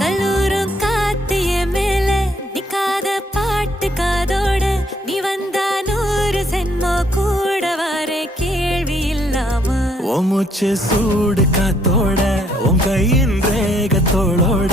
கல்லூரும் காத்து என் மேல நிக்காத பாட்டு காதோட நீ வந்தா 100 சென்மோ கூட வர கேள்வி இல்லாம மூச்சு சூடு காத்தோட உன் கையின் ரேகத்தோளோட